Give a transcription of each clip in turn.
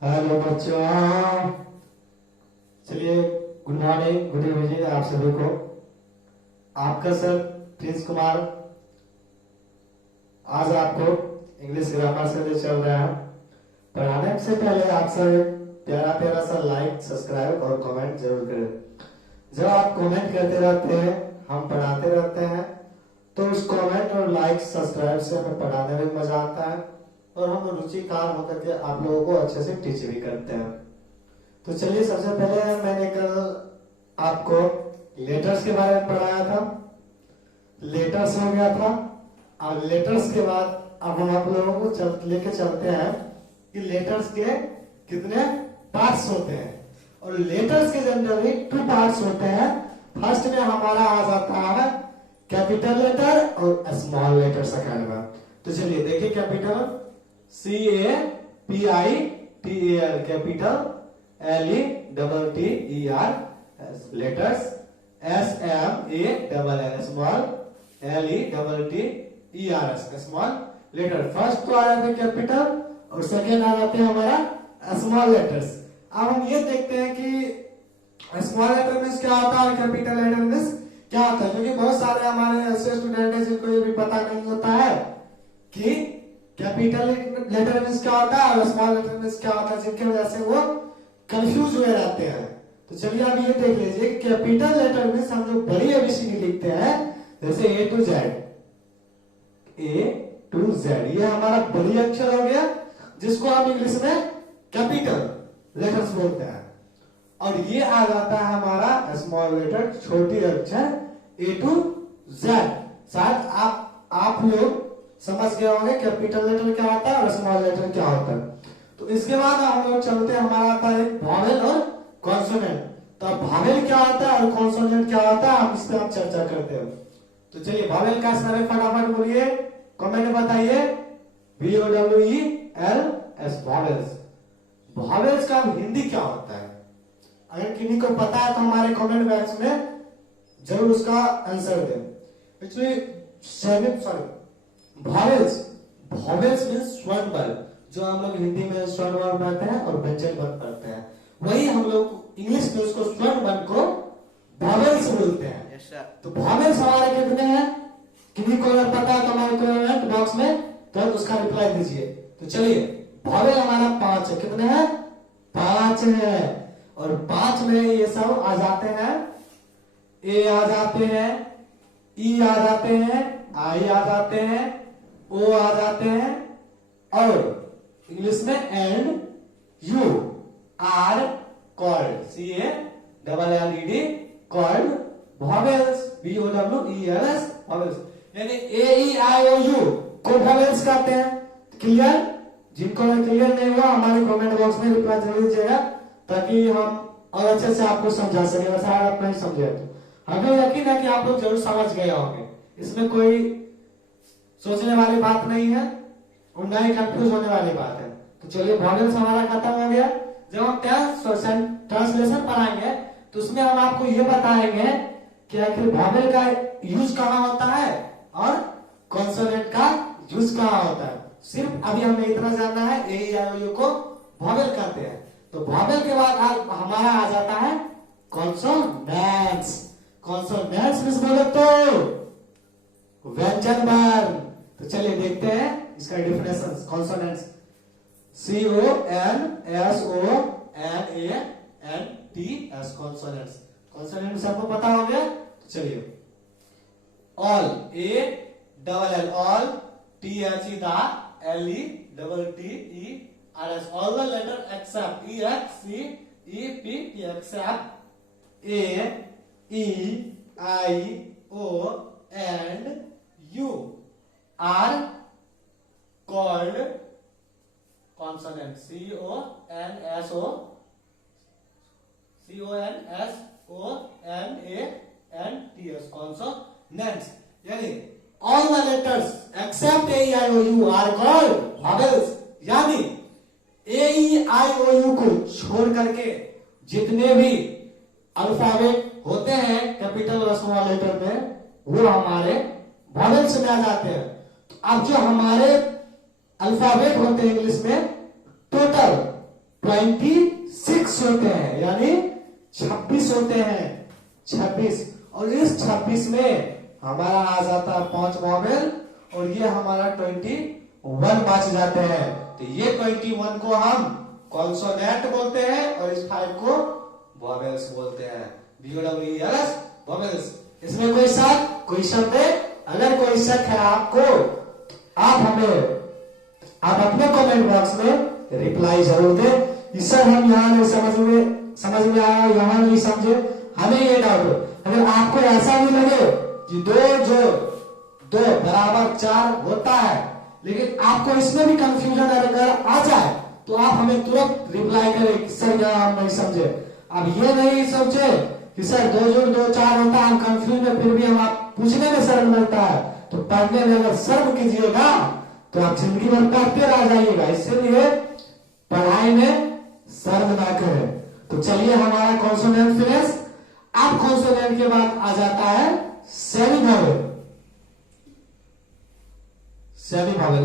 Hello बच्चों, चलिए good morning, good evening आप सभी को। आपका सर प्रिंस कुमार आज आपको इंग्लिश ग्रामर से ले चल रहा है। पढ़ाने से पहले आप सब एक प्यारा प्यारा सा लाइक, सब्सक्राइब और कमेंट जरूर करें। जब आप कमेंट करते रहते हैं, हम पढ़ाते रहते हैं, तो उस कमेंट और लाइक सब्सक्राइब से हमें पढ़ाने में मजा आता है और हम रुचिकार होकर के आप लोगों को अच्छे से टीच भी करते हैं। तो चलिए, सबसे पहले मैंने कल आपको लेटर्स के बारे में पढ़ाया था। लेटर्स हो गया था। अब लेटर्स के बाद अब हम आप लोगों को लेके चलते हैं कि लेटर्स के कितने पार्ट्स होते हैं। और लेटर्स के जनरली 2 पार्ट्स होते हैं। फर्स्ट में हमारा आ जाता है कैपिटल लेटर और स्मॉल लेटर सेकंड में। तो चलिए देखिए, capital CAPITAL capital, LETTER letters, SMALL small, LETTER small letter. First तो आ जाते हैं कैपिटल और सेकेंड आ जाते हैं हमारा स्मॉल लेटर्स। अब हम ये देखते हैं कि स्मॉल लेटर मीन्स क्या होता है और कैपिटल लेटर मीन्स क्या होता है, क्योंकि बहुत सारे हमारे ऐसे स्टूडेंट हैं जिनको ये भी पता नहीं होता है कि कैपिटल लेटर मीन्स क्या होता है और स्मॉल लेटर मीन्स क्या होता है, जिनकी वजह से वो कंफ्यूज हुए रहते हैं। तो चलिए अब ये देख लीजिए, कैपिटल लेटर मीन्स हम जो बड़ी एबीसीडी लिखते हैं, जैसे A to Z, ये हमारा बड़ी अक्षर हो गया, जिसको हम इंग्लिश में कैपिटल लेटर्स बोलते हैं। और ये आ जाता है हमारा स्मॉल लेटर, छोटी अक्षर A to Z। शायद आप लोग समझ गए होंगे कैपिटल लेटर क्या होता है और स्मॉल लेटर क्या होता है। तो इसके बाद हम लोग चलते हैं, हमारा आता है वॉवेल और कॉन्सोनेंट। तो अब वॉवेल क्या होता है और कॉन्सोनेंट क्या होता है, हम इस पे हम चर्चा करते हैं। तो चलिए, वॉवेल का सारे फटाफट बोलिए, कमेंट बताइए। VOWELS vowels. वॉवेल्स का हिंदी क्या होता है? अगर किसी को पता है तो हमारे कमेंट बॉक्स में जरूर उसका आंसर दें। एक्चुअली वॉवेल्स मींस स्वर्ण वर्ग, जो हम लोग हिंदी में स्वर्ण वर्ग पढ़ते हैं और व्यंजन वर्ग पढ़ते हैं, वही हम लोग इंग्लिश में उसको स्वर्ण वर्ग को वॉवेल्स बोलते हैं। तो वॉवेल्स हमारे कितने हैं? किसी को अगर पता है तो हमारे कमेंट बॉक्स में तुरंत उसका रिप्लाई दीजिए। तो चलिए, वॉवेल हमारा 5 है। कितने हैं? 5 है। और 5 में ये सब आ जाते हैं, ए आ जाते हैं, ई आ जाते हैं, आई आ जाते हैं, ओ आ जाते हैं, और इंग्लिश में and, you, are called, CALLED called vowels, VOWELS vowels. यानी AEIOU को वॉवेल्स कहते हैं। क्लियर? जिनको क्लियर नहीं हुआ हमारे कमेंट बॉक्स में रिप्लाई जरूर दीजिएगा, ताकि हम और अच्छे से आपको समझा सके। वैसे आप नहीं समझे तो हमें यकीन है कि आप लोग जरूर समझ गए होंगे। इसमें कोई सोचने वाली बात नहीं है और ना ही कंफ्यूज होने वाली बात है। तो चलिए, वॉवेल्स हमारा खत्म हो गया। जब हम ट्रांसलेशन पढ़ाएंगे तो उसमें हम आपको ये बताएंगे कि आखिर वॉवेल का यूज कहाँ होता है और कॉन्सोनेंट का यूज कहाँ होता है। सिर्फ अभी हमें इतना जानना है, AEIOU को वॉवेल कहते हैं। तो वॉवेल के बाद हमारा आ जाता है कॉन्सोनेंट्स। कॉन्सोनेंट्स मींस बोले तो व्यंजन वर्ण। तो चलिए देखते हैं इसका definition. Consonants CONSONANTS consonants. Consonants आपको पता हो गया। तो चलिए, all, ALL all, THELETTERS all the letter except EXCEPT except A, E, I, O and U are called consonants. CONSONANTS consonants। यानी all the letters except AEIOU are called vowels। यानी AEIOU को छोड़ करके जितने भी अल्फाबेट होते हैं capital और स्मॉल लेटर में, वो हमारे वॉवेल्स में आ जाते हैं। तो अब जो हमारे अल्फाबेट होते हैं इंग्लिश में टोटल 26 होते हैं, यानी 26 होते हैं, 26। और इस 26 में हमारा आ जाता है 5 वॉवेल, और ये हमारा 21 बच जाते हैं। तो ये 21 को हम कॉन्सोनेंट बोलते हैं और इस 5 को वॉवेल्स बोलते हैं, VOWELS वॉवेल्स। इसमें कोई शक, कोई शक है? अगर कोई शक है आपको, आप अपने कमेंट बॉक्स में रिप्लाई जरूर दें। इस सर हम यहाँ नहीं समझ में आया, यहाँ नहीं समझे, हमें ये डाउट। अगर आपको ऐसा भी लगे कि दो बराबर 4 होता है, लेकिन आपको इसमें भी कंफ्यूजन अगर आ जाए तो आप हमें तुरंत रिप्लाई करें कि सर यहाँ हम नहीं समझे। अब ये नहीं सोचे कि सर 2 जोड़ 2 4 होता है, हम कंफ्यूज में, फिर भी हम आप पूछने में शर्म लगता है, तो पढ़ने में अगर शर्म कीजिएगा तो आप जिंदगी भर पढ़ते रह जाइएगा। इसीलिए पढ़ाई में शर्म ना करें। तो चलिए हमारा कॉन्सोनेंट फ्रेज। अब कॉन्सोनेंट के बाद आ जाता है semi vowel. Semi vowel,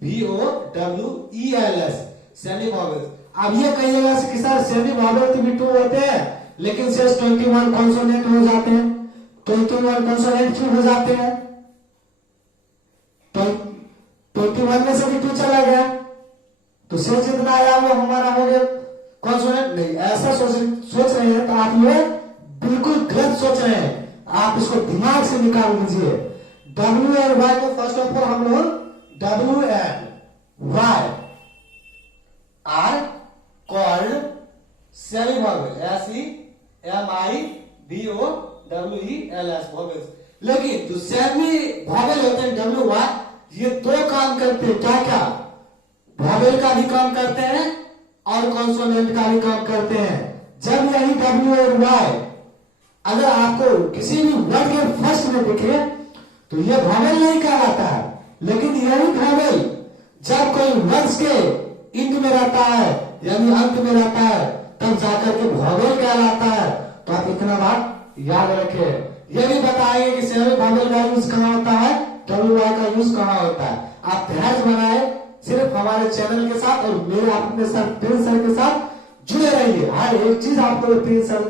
SEMIVOWELS, semi vowel. अब ये कहिएगा कि सर सेमी वॉवेल तो भी 2 होते हैं, लेकिन शेष 21 कॉन्सोनेंट हो जाते हैं। 21 कॉन्सोनेंट क्यों हो जाते हैं? 21 में से भी 2 चला गया, तो शेष जितना आया वो हमारा हो गया कॉन्सोनेंट। नहीं, ऐसा सोच रहे हैं तो आप लोग बिल्कुल गलत सोच रहे हैं। आप इसको दिमाग से निकाल लीजिए। W और Y को फर्स्ट ऑफ ऑल हम लोग W and Y are called semi vowel, SEMIVOWELS vowels। लेकिन जो सेमी वॉवेल होते हैं WY, ये 2 काम करते हैं। क्या क्या? वॉवेल का भी काम करते हैं और कॉन्सोनेंट का भी काम करते हैं। जब यही W और Y अगर आपको किसी भी वर्ड के फर्स्ट में दिखे तो ये वॉवेल नहीं कहलाता है, लेकिन यही वॉवेल जब कोई वर्ड्स के इंड में रहता है, यानी अंत में रहता है, तब जाकर के वॉवेल कहलाता है। तो आप इतना बात याद रखें। यह भी बताएंगे कि सेमी वॉवेल का यूज कहाँ होता है, WY का यूज कहाँ होता है। आप धैर्य बनाए, सिर्फ हमारे चैनल के साथ और मेरे अपने सर प्रिंस सर के साथ जुड़े रहिए। हर एक चीज आपको प्रिंस सर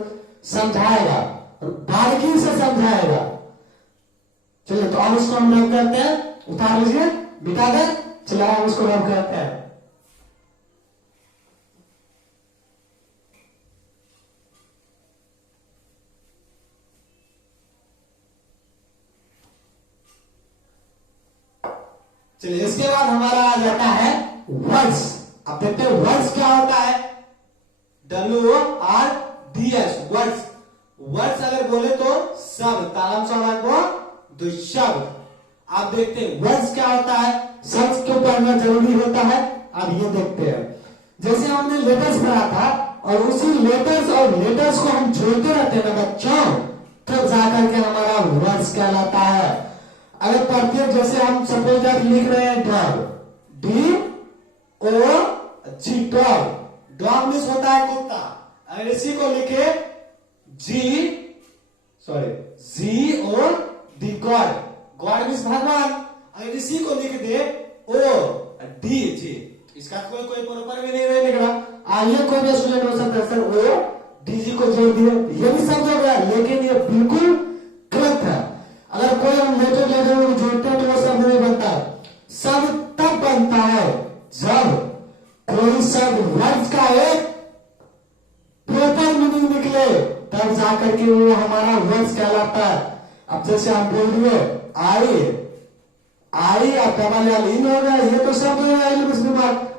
समझाएगा और बारीकी से समझाएगा। चलिए, तो अब उसको हम रब करते हैं। उतार लीजिए, मिटा दें। चलिए हम उसको रब करते हैं। चलिए, इसके बाद हमारा आ जाता है वर्ड्स। अब देखते हैं वर्ड्स क्या होता है। WORDS words. वर्ड्स अगर बोले तो शब्द, तालम समान को दुशब्द। आप देखते हैं वर्ड्स क्या होता है, शब्द क्यों पढ़ना जरूरी होता है। अब ये देखते हैं, जैसे हमने लेटर्स पढ़ा था और उसी लेटर्स और लेटर्स को हम जोड़ते रहते हैं ना बच्चों, तब जाकर के हमारा वर्ड्स कहलाता है। अगर पढ़ते हैं, जैसे हम सपोज दैट लिख रहे हैं dog, DOG dog. Dog means होता है कुत्ता। अगर इसी को लिखे GOD गॉड, गॉड मीन्स भगवान। अगर इसी को लिख दे ODG, इसका कोई प्रॉपर भी नहीं लिख रहा। आइए कोई भी स्टूडेंट हो सकता है सर ODG को जोड़ दिए, ये भी समझ हो गया, लेकिन ये बिल्कुल गलत है। अगर कोई हम लेटर को जोड़ते हैं तो वो शब्द नहीं बनता। शब्द तब बनता है जब कोई शब्द वर्ड्स का एक प्रॉपर मीनिंग निकले, तब जाकर के वो हमारा वर्ड्स कहलाता है। अब जैसे हम बोल दिए आई अब डबल एल इन हो गया, ये तो शब्द है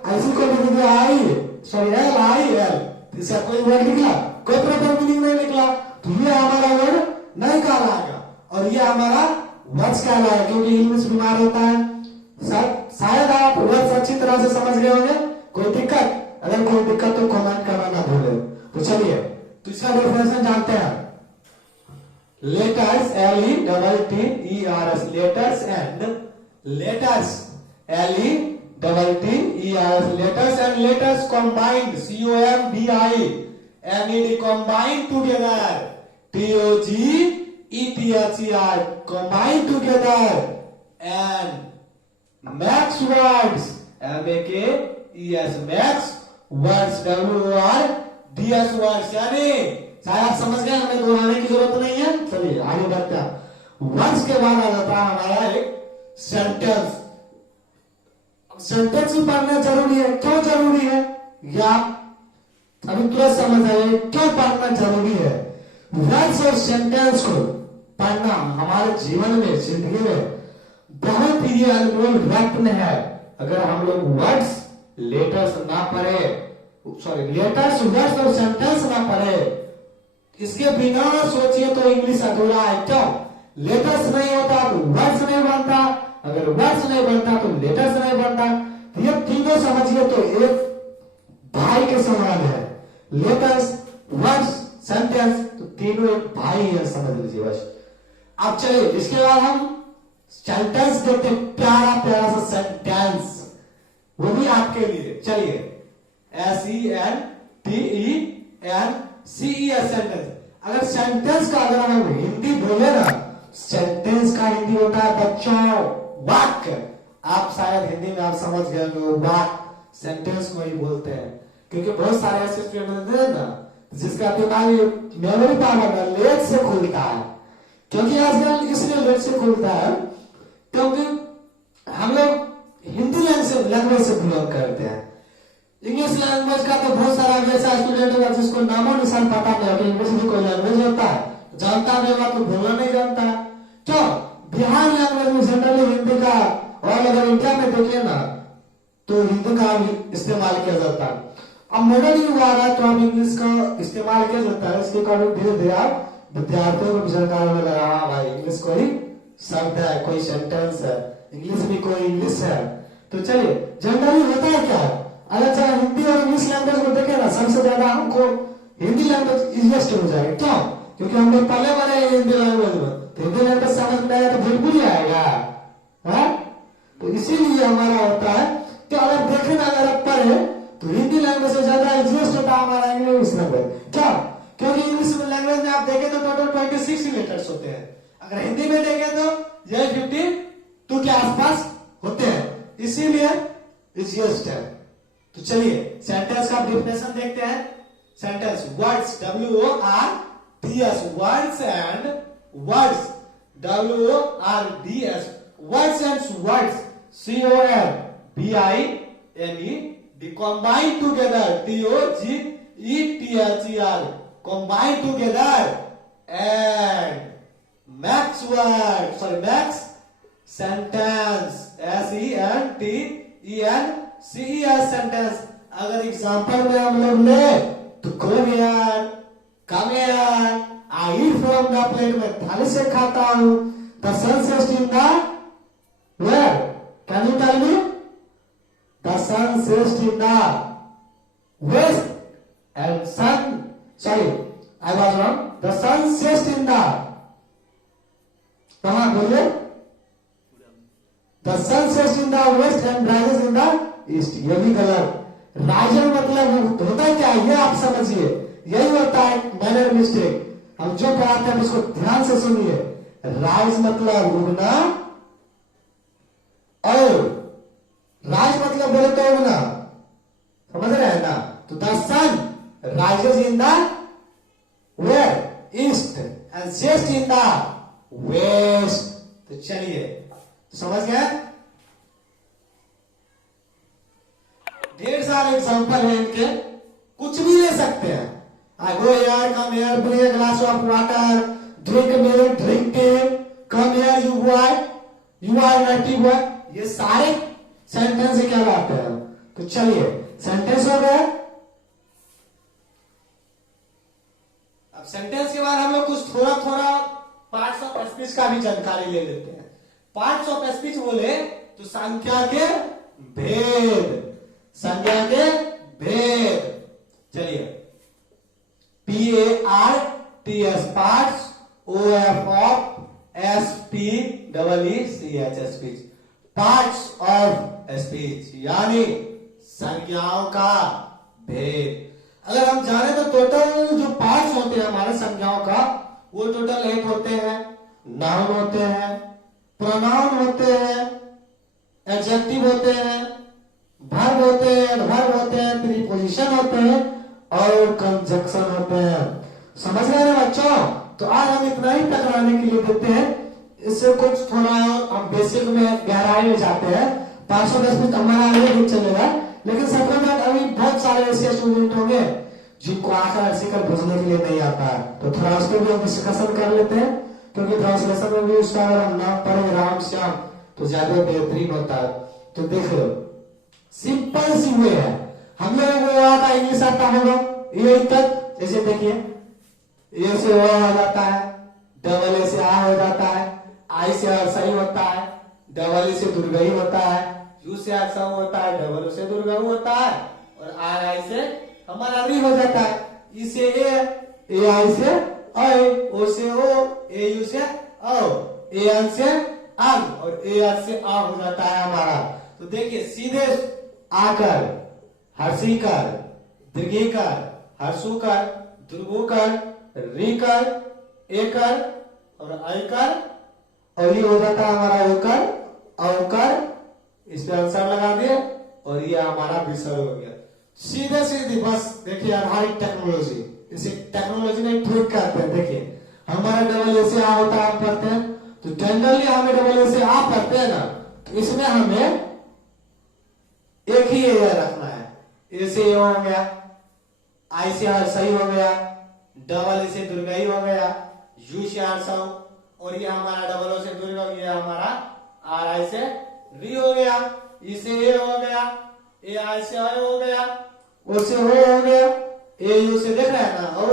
ऐसी को लिख दिया एल, इसका कोई वर्ड निकला, कोई प्रॉपर मीनिंग नहीं निकला, तो ये हमारा वर्ड नहीं कहलाएगा और ये हमारा वर्ड्स कहलाएगा, क्योंकि इंग्लिश बीमार होता है। शायद आप वर्ड्स अच्छी तरह से समझ गए होंगे। कोई दिक्कत? अगर कोई दिक्कत तो कमेंट करना ना भूले। तो चलिए, तो इसका डेफिनेशन जानते हैं। Letters LETTERS, letters and letters LETTERS, letters and letters combined, COMBINED, combined together, TOGETHER, combined together and makes words, MAKES E S max words WORDS words, यानी शायद आप समझ गए, हमें दोहराने की जरूरत नहीं है। चलिए आगे बढ़ते हैं। वर्ड्स के बाद आ जाता है हमारा एक सेंटेंस। सेंटेंस भी पढ़ना जरूरी है। क्यों जरूरी है या अभी तुरंत समझ आइए क्यों पढ़ना जरूरी है। वर्ड्स और सेंटेंस को पढ़ना हमारे जीवन में, जिंदगी में बहुत ही अनमोल रत्न है। अगर हम लोग वर्ड्स लेटर्स ना पढ़े, सॉरी लेटर्स वर्ड्स और सेंटेंस ना पढ़े, इसके बिना सोचिए तो इंग्लिश अधूरा है। क्यों? लेटर्स नहीं होता तो वर्ड्स नहीं बनता, अगर वर्ड्स नहीं बनता तो लेटर्स नहीं बनता। तो ये तीनों समझिए तो एक भाई के समान है। लेटर्स, वर्ड्स, सेंटेंस, तो तीनों एक भाई है, समझ लीजिए बस। अब चलिए इसके बाद हम सेंटेंस देखते हैं, प्यारा प्यारा सा सेंटेंस, वो भी आपके लिए। चलिए SENTENCE सेंटेंस। अगर सेंटेंस का अगर हम हिंदी बोले ना, सेंटेंस का हिंदी होता है बच्चों वाक्य। आप शायद हिंदी में आप समझ गए हो, वाक्य सेंटेंस को ही बोलते हैं। क्योंकि बहुत सारे ऐसे स्टूडेंट होते हैं ना जिसका दिमाग मेमोरी पावर लेट से खुलता है। क्योंकि आजकल इसलिए लेट से खुलता है क्योंकि हम लोग हिंदी लैंग्वेज से बिलोंग करते हैं। इंग्लिश लैंग्वेज का तो बहुत सारा ऐसा स्टूडेंट होगा जिसको नामो निशान पता नहीं होगा। इंग्लिश भी कोई लैंग्वेज होता है, जानता नहीं होगा तो बोलना नहीं जानता। तो बिहार लैंग्वेज में जनरली हिंदी का, और अगर इंडिया में देखें ना तो हिंदी का इस्तेमाल किया जाता है। अब मॉडर्न युग आ रहा है तो अब इंग्लिश का इस्तेमाल किया जाता है। इसके कारण धीरे धीरे आप विद्यार्थियों को सरकार में लगा, हाँ भाई इंग्लिश कोई शब्द है, कोई सेंटेंस है, इंग्लिश भी कोई इंग्लिश है। तो चलिए जनरली होता है क्या, अगर चाहे हिंदी और इंग्लिश लैंग्वेज को देखे ना, सबसे ज्यादा हमको हिंदी लैंग्वेज इजिएस्ट हो जाएगा। क्यों? क्योंकि हम लोग पहले बने हिंदी लैंग्वेज में, तो हिंदी लैंग्वेज समझ में आएगा तो बिल्कुल ही आएगा है? तो इसीलिए हमारा होता है कि अगर देखे ना, अगर आप पढ़े तो हिंदी लैंग्वेज से ज्यादा इजिएस्ट होता है हमारा इंग्लिश लैंग्वेज। क्या? क्योंकि इंग्लिश लैंग्वेज में आप देखें तो टोटल 26 लेटर्स होते हैं, अगर हिंदी में देखें तो यह 52 के आसपास होते हैं, इसीलिए इजिएस्ट है। तो चलिए सेंटेंस का डेफिनेशन देखते हैं। Sentence words WORDS words and words WORDS words and words COMBINE be combined together TOGETHER combined together and max word, sorry max sentence SENTENCES sentence. अगर एग्जांपल में हम लोग ले तो come here, come here, I eat from the plate, मैं थाली से खाता हूँ। The sun sets in the where? Can you tell me? The sun sets in the west and sun, sorry I was wrong, the sun sets in the, कहाँ बोलिए? The sun sets in the west and rises in the east, ये भी गलत। Riser मतलब होता है क्या, ये आप समझिए, यही होता है मैनर मिस्टेक। हम जो पढ़ाते हैं उसको ध्यान से सुनिए। राइज मतलब उगना, और राइज मतलब बोले तो उगना, समझ रहे हैं ना? तो the sun rises in the where? East, and sets in the west. तो चलिए समझ गए? ढेर सारे एग्जांपल है इनके, कुछ भी ले सकते हैं। I go here, come here, bring a glass of water, drink milk, drink tea, come here you boy, you are naughty boy, ये सारे सेंटेंस क्या कहलाते हैं। तो चलिए सेंटेंस हो गया। अब सेंटेंस के बाद हम लोग कुछ थोड़ा थोड़ा पार्ट्स ऑफ स्पीच का भी जानकारी ले लेते हैं। पार्ट्स ऑफ स्पीच बोले तो संख्या के भेद, संख्या के भेद। चलिए PARTS parts, OFOSPEECH speech, parts of speech यानी संज्ञाओं का भेद। अगर हम जाने तो टोटल जो पार्ट्स होते हैं हमारे संज्ञाओं का, वो टोटल 8 होते हैं। नाउन होते हैं, प्रोनाउन होते हैं, एडजेक्टिव होते हैं, वर्ब होते हैं, एडवर्ब होते हैं, प्रीपोजिशन होते हैं और कंजक्शन होते हैं। समझ रहे हैं बच्चों? तो आज हम इतना ही टकराने के लिए देते हैं। इससे कुछ थोड़ा हम बेसिक में गहराई में जाते हैं। 510 मिनट हमारा आगे भी चलेगा, लेकिन 17 मिनट अभी बहुत सारे ऐसे स्टूडेंट होंगे जिनको आकर ऐसे कर भेजने के लिए नहीं आता है, तो थोड़ा उस पर भी हम डिस्कशन कर लेते हैं, क्योंकि ट्रांसलेशन में भी उसका अगर हम नाम पढ़े राम श्याम तो ज्यादा बेहतरीन होता है। तो देखो सिंपल सी वे है, हम लोगों को आता इंग्लिश आता होगा ये तक। जैसे देखिए ए से ओ हो जाता है, डबल ए से आ हो जाता है, आई से सही होता है, डबल ए से दुर्गई होता है, यू से सम होता है, डबल ओ से दुर्गऊ होता है, और आर आई से हमारा री हो जाता है। ई से ए आई से ऐ, ओ से ओ, ए यू से औ, ए एन से अन और ए आर से आ हो जाता है हमारा। तो देखिए सीधे आकर, हर्षीकर, दीर्घीकर, हर्षुकर, दुर्गुकर, रीकर, एकर और ऐकर, और ये हो जाता है हमारा ओकर, औकर। इस पे आंसर लगा दिए और ये हमारा विसर्ग हो गया। सीधे सीधी बस देखिए आधारिक टेक्नोलॉजी, इसे टेक्नोलॉजी नहीं ट्रिक करते हैं। देखिए हमारा डबल ए से आ होता है, आप पढ़ते हैं तो जनरली हमें डबल ए से आ पढ़ते हैं ना, तो इसमें हमें एक ही ए रखना है। ए से ए हो गया, आई से आर सही हो गया, डबल ए से दुर्गई हो गया, यू से आर सम, और ये हमारा डबल ओ से दुर्गम, ये हमारा आर आई से री हो गया, ई से ए हो गया, ए आई से आई हो गया, ओ से हो गया, ए यू से देख रहे हैं ना।